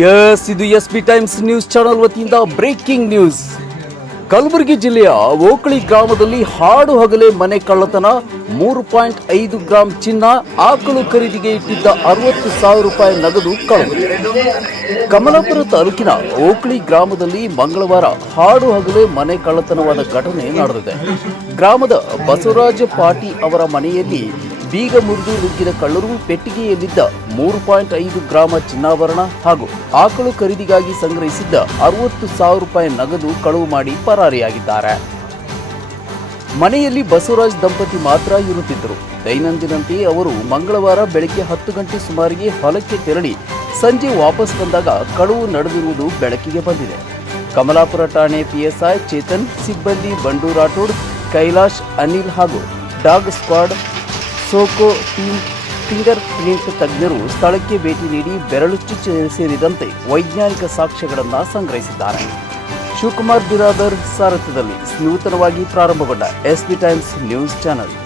ಇದು SB times news channel ವತಿಯಿಂದ breaking news. Kalaburagi ಜಿಲ್ಲೆಯ ಓಕಳಿ ಗ್ರಾಮದಲ್ಲಿ ಹಾಡು ಹಗಲೇ ಮನೆ ಕಳ್ಳತನ. 3.5 ಗ್ರಾಂ ಚಿನ್ನ, ಆಕಳು ಖರೀದಿಗೆ ಇಟ್ಟಿದ್ದ 60,000 ರೂಪಾಯಿ ನಗದು ಕಳವು. ಕಮಲಾಪುರ ತಾಲೂಕಿನ ಓಕಳಿ ಗ್ರಾಮದಲ್ಲಿ ಮಂಗಳವಾರ ಹಾಡು ಹಗಲೇ ಮನೆ ಕಳ್ಳತನವಾದ ಘಟನೆ ನಡೆದಿದೆ. ಗ್ರಾಮದ ಬಸವರಾಜ ಪಾಟಿ ಅವರ ಮನೆಯಲ್ಲಿ ಬೀಗ ಮುರಿದು ನುಗ್ಗಿದ ಕಳ್ಳರು ಪೆಟ್ಟಿಗೆಯಲ್ಲಿದ್ದ 3.5 ಗ್ರಾಮ ಚಿನ್ನಾಭರಣ ಹಾಗೂ ಆಕಳು ಖರೀದಿಗಾಗಿ ಸಂಗ್ರಹಿಸಿದ್ದ 60,000 ರೂಪಾಯಿ ನಗದು ಕಳವು ಮಾಡಿ ಪರಾರಿಯಾಗಿದ್ದಾರೆ. ಮನೆಯಲ್ಲಿ ಬಸವರಾಜ್ ದಂಪತಿ ಮಾತ್ರ ಇರುತ್ತಿದ್ದರು. ದೈನಂದಿನಂತೆ ಅವರು ಮಂಗಳವಾರ ಬೆಳಗ್ಗೆ 10 ಗಂಟೆ ಸುಮಾರಿಗೆ ಹೊಲಕ್ಕೆ ತೆರಳಿ ಸಂಜೆ ವಾಪಸ್ ಬಂದಾಗ ಕಳವು ನಡೆದಿರುವುದು ಬೆಳಕಿಗೆ ಬಂದಿದೆ. ಕಮಲಾಪುರ ಠಾಣೆ ಪಿಎಸ್ಐ ಚೇತನ್, ಸಿಬ್ಬಂದಿ ಬಂಡು ರಾಠೋಡ್, ಕೈಲಾಶ್, ಅನಿಲ್ ಹಾಗೂ dog squad, SOCO team, finger print ತಜ್ಞರು ಸ್ಥಳಕ್ಕೆ ಭೇಟಿ ನೀಡಿ ಬೆರಳುಚ್ಚು ಸೇರಿದಂತೆ ವೈಜ್ಞಾನಿಕ ಸಾಕ್ಷ್ಯಗಳನ್ನು ಸಂಗ್ರಹಿಸಿದ್ದಾರೆ. ಶಿವಕುಮಾರ್ ಬಿರಾದರ್ ಸಾರಥ್ಯದಲ್ಲಿ ನೂತನವಾಗಿ ಪ್ರಾರಂಭಗೊಂಡ ಎಸ್ಬಿ ಟೈಮ್ಸ್ ನ್ಯೂಸ್ ಚಾನೆಲ್.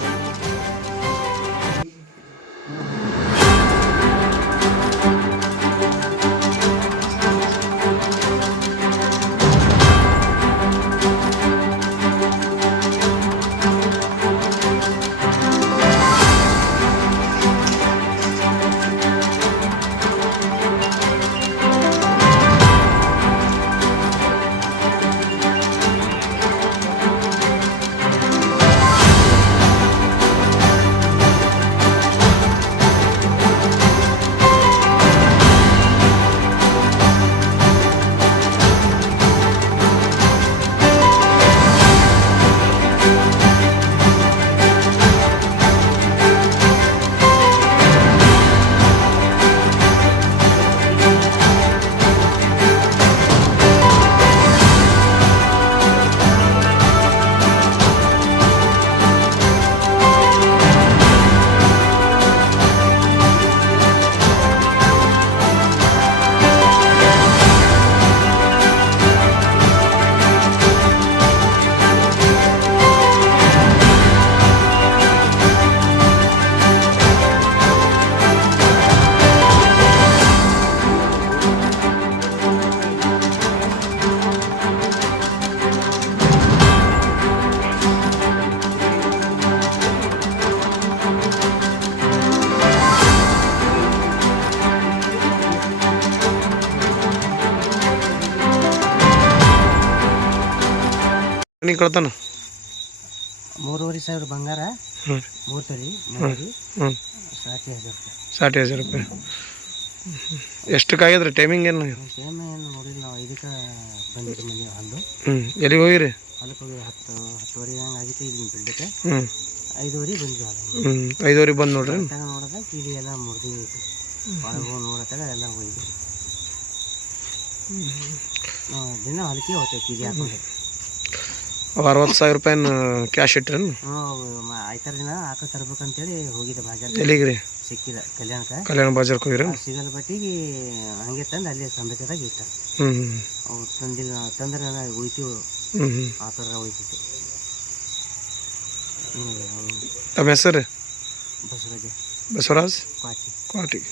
ಕಳ್ತಾನ 3,500 ಬಂಗಾರ, 3 ತೊಲಿ, 60,000 ರೂಪಾಯಿ. ಎಷ್ಟಕ್ಕಾಗ್ಯದ್ರಿ ಟೈಮಿಂಗ್? ಏನು ಟೈಮ್ ಏನು ನೋಡಿಲ್ಲ ನಾವು. ಇದಕ್ಕೆ ಬಂದಿದ್ದು ಮನೆ ಹೊಂದು. ಎಲ್ಲಿಗೆ ಹೋಗಿರಿ? ಹೊಲಕ್ಕೆ ಹೋಗಿ 10:30 ಹಂಗೆ ಆಗಿತ್ತು. ಇದನ್ನ ಬಿಡ್ಲಿಕ್ಕೆ 5:30 ಬಂದ್ವಿ. ಹೊಲ 5:30 ಬಂದು ನೋಡ್ರಿ. ನೋಡಿದ್ರೆ ಕೀಲಿ ಎಲ್ಲ ಮುರಿದಿತ್ತು. ಒಳಗೆ ನೋಡತ್ತಾಗ ಎಲ್ಲ ಹೋಗಿದ್ವಿ. ದಿನ ಹೊಲಕ್ಕೆ ಹೋಗ್ತೇವೆ ಕೀಲಿ ಹಾಕೊಂಡು. 60,000 ರೂಪಾಯಿನ ಕ್ಯಾಶ್ ಇಟ್ರೇನು? ಆಯ್ತಾರ ದಿನ ಆಕಳ ತರ್ಬೇಕಂತೇಳಿ ಹೋಗಿದ್ದೆ ಬಾಜಾರ್. ಎಲ್ಲಿಗ್ರಿ? ಸಿಕ್ಕಿಲ್ಲ. ಕಲ್ಯಾಣ ಬಾಜಾರ್ಗೆ ಹೋಗಿರ? ಸಿಗಲ್ ಬಟ್ಟಿಗೆ ಹಂಗೆ ತಂದು ಅಲ್ಲಿ ಸಂಬಂಧದಾಗ ಇಟ್ಟ. ಅವು ತಂದಿಲ್ಲ, ತಂದ್ರೆ ಉಳಿತೀವಿ. ಆ ಥರ ಉಳಿತಿತ್ತು. ತಮ್ಮ ಹೆಸರು? ಬಸವರಾಜ್ ಬಸವರಾಜ್ ಕ್ವಾಟಿ. ಕ್ವಾಟಿ.